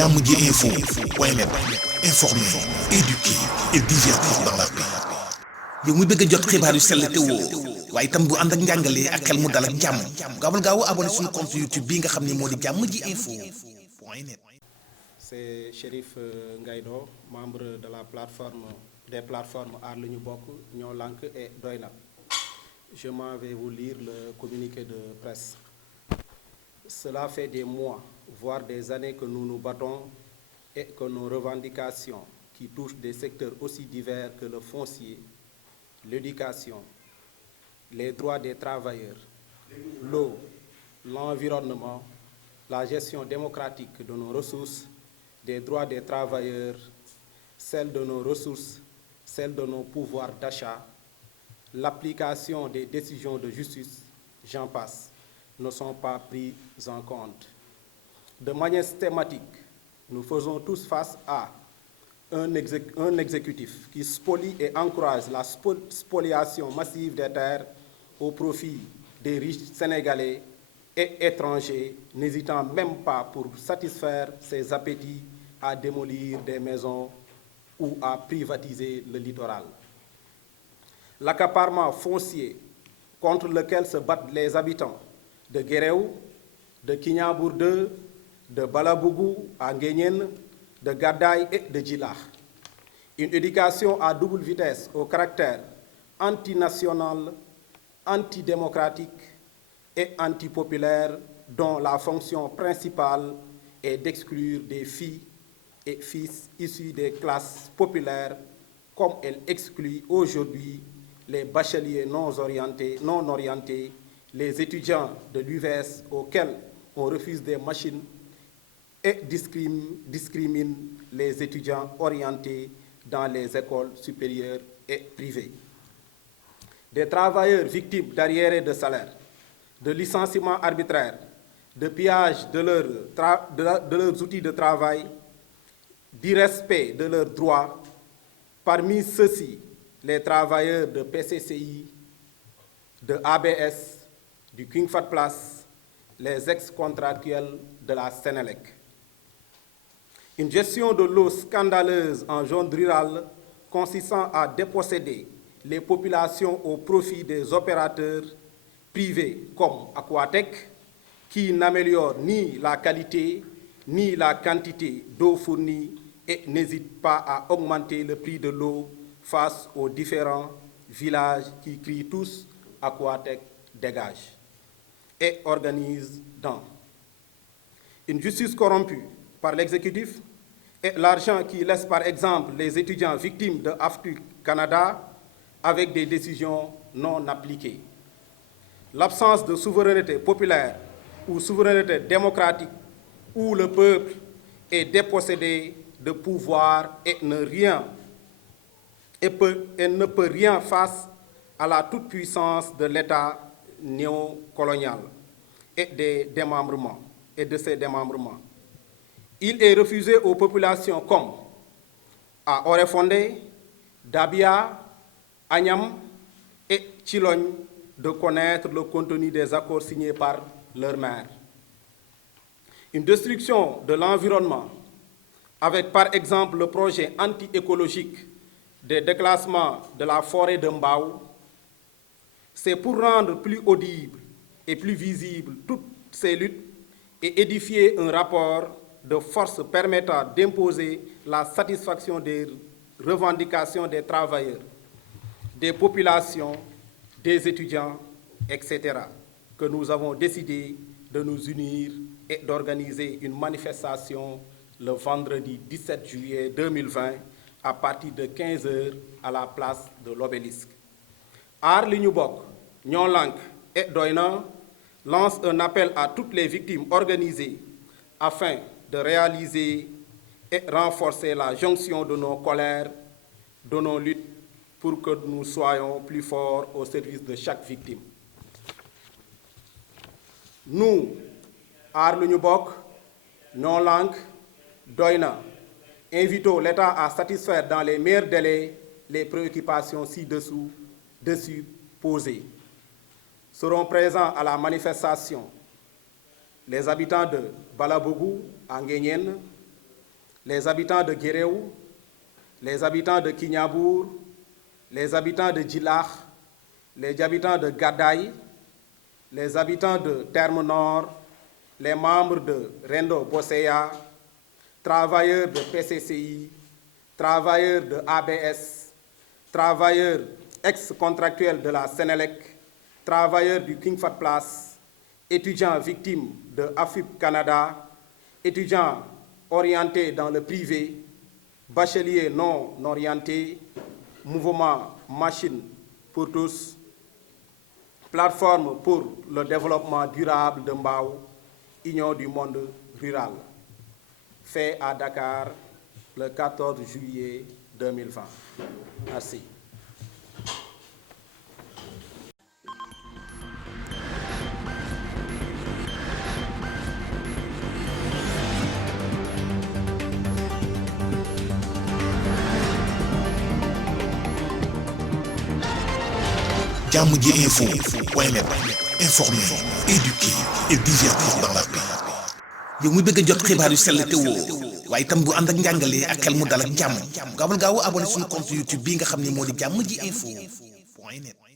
Jammji Info point net, informer, éduquer et divertir dans la paix. yow mu bëgg a jot xibaar yu sell te woo waaye itam bu ànd ak njàngalee ak xel mu dal ak jàmm gaawal gaaw abonné suñu compte YouTube bi nga xam ne moo di Jammji Info point net. C'est Chérif Ngaïdo, membre de la plateforme des plateformes Aar Li Ñu Bokk, Ñoo Lank et Doyna. Je m'en vais vous lire le communiqué de presse. Cela fait des mois, voire des années que nous nous battons et que nos revendications qui touchent des secteurs aussi divers que le foncier, l'éducation, les droits des travailleurs, l'eau, l'environnement, la gestion démocratique de nos ressources, des droits des travailleurs, celle de nos ressources, celle de nos pouvoirs d'achat, l'application des décisions de justice, j'en passe, ne sont pas prises en compte. De manière systématique, nous faisons tous face à un exécutif qui spolie et encourage la spoliation massive des terres au profit des riches sénégalais et étrangers, n'hésitant même pas pour satisfaire ses appétits à démolir des maisons ou à privatiser le littoral. L'accaparement foncier contre lequel se battent les habitants de Guéréo, de Kignanbour 2, de Balabougou à Nguéniène, de Gadaye et de Djilakh. Une éducation à double vitesse au caractère antinational, antidémocratique et antipopulaire dont la fonction principale est d'exclure des filles et fils issus des classes populaires comme elle exclut aujourd'hui les bacheliers non orientés, les étudiants de l'UVS auxquels on refuse des machines et discrimine les étudiants orientés dans les écoles supérieures et privées. Des travailleurs victimes d'arriérés de salaire, de licenciements arbitraires, de pillage de leurs outils de travail, d'irrespect de leurs droits. Parmi ceux-ci, les travailleurs de PCCI, de ABS, du King Fahd Place, les ex-contractuels de la Sénélec. Une gestion de l'eau scandaleuse en zone rurale consistant à déposséder les populations au profit des opérateurs privés comme Aquatec, qui n'améliorent ni la qualité ni la quantité d'eau fournie et n'hésitent pas à augmenter le prix de l'eau face aux différents villages qui crient tous Aquatec dégage et organisent dans une justice corrompue par l'exécutif et l'argent qui laisse par exemple les étudiants victimes de AFTU Canada avec des décisions non appliquées. L'absence de souveraineté populaire ou souveraineté démocratique où le peuple est dépossédé de pouvoir et ne peut rien face à la toute-puissance de l'État néocolonial et de ses démembrements. Il est refusé aux populations comme à Oréfondé, Dabia, Agnam et Chilogne de connaître le contenu des accords signés par leur maire. Une destruction de l'environnement avec par exemple le projet anti-écologique des déclassements de la forêt de Mbao, c'est pour rendre plus audible et plus visible toutes ces luttes et édifier un rapport de force permettant d'imposer la satisfaction des revendications des travailleurs, des populations, des étudiants, etc., que nous avons décidé de nous unir et d'organiser une manifestation le vendredi 17 juillet 2020 à partir de 15h à la place de l'Obélisque. Aar Li Ñu Bokk, Ñoo Lank et Doyna lance un appel à toutes les victimes organisées afin de réaliser et renforcer la jonction de nos colères, de nos luttes, pour que nous soyons plus forts au service de chaque victime. Nous, Aar Li Ñu Bokk, Ñoo Lank, Doyna, invitons l'État à satisfaire dans les meilleurs délais les préoccupations ci-dessus posées. Seront présents à la manifestation les habitants de Balabougou à Nguéniène, les habitants de Guéréo, les habitants de Kignanbour, les habitants de Djilakh, les habitants de Gadaye, les habitants de Terme Nord, les membres de Rendo Bosseya, travailleurs de PCCI, travailleurs de ABS, travailleurs ex-contractuels de la Sénélec, travailleurs du King Fahd Place, étudiants victimes de AFUP Canada, étudiants orientés dans le privé, bacheliers non orientés, mouvement Machine pour tous, plateforme pour le développement durable de Mbao, Union du monde rural. Fait à Dakar le 14 juillet 2020. Merci. Jàmm ji info point net, informer, éduquer et divertir dans la paix. yow mi bëgg a jot xibaar yu sell te woo waaye itam bu ànd ak njàngalee ak xel mu dal ak jàmm gaawal gaaw abonné suñu compte YouTube bii nga xam ne moo di jàmm ji info point net.